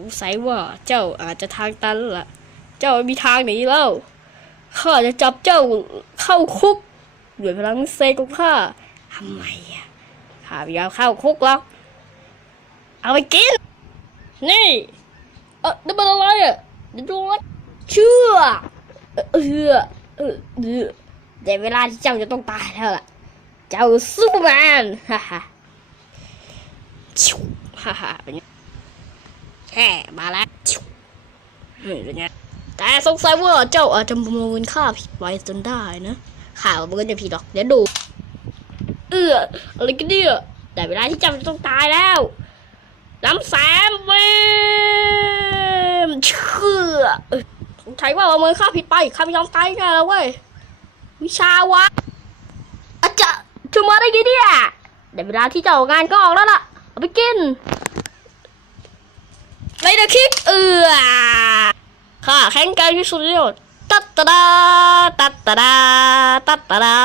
งสัยว่าเจ้าอาจจะทางตันล่ะเจ้ามีทางหนีแล้วข้าจะจับเจ้าเข้าคุกด้วยพลังเซของข้าทำไมอะข้าไม่ยอมเข้าคุกหรอกเอาไปกิน นี่เออนี่มันอะไรอะเดี๋ยวดูนะเชื่อเออเออเออแต่เวลาที่เจ้าจะต้องตายแล้วล่ะ เจ้าซูเปอร์แมนฮ่าฮ่าชิวฮ่าฮ่าเป็น แค่มาแล้วเฮ้ยเป็นไงแต่สงสัยว่าเจ้าอาจจะประเมินค่าผิดไว้จนได้นะ ข่าวมันก็จะผิดหรอก เดี๋ยวดู เอออะไรกันเนี่ยแต่เวลาที่จ้าจะต้องตายแล้วน้ำแสมเวมเชื่อสงสัยว่าประเมินค่าผิดไปข้าไม่ยอมตายง่ายแล้วเว้ย วิชาวะอาจจะจะมาได้ไงเนี่ยได้เวลาที่เจ้างานก็ออกแล้วล่ะ เอาไปกิน ไรเดอร์คิกเอือข้าแข็งแกร่งที่สุดยอดตัดตะดาตัดตะดาตัดตะดา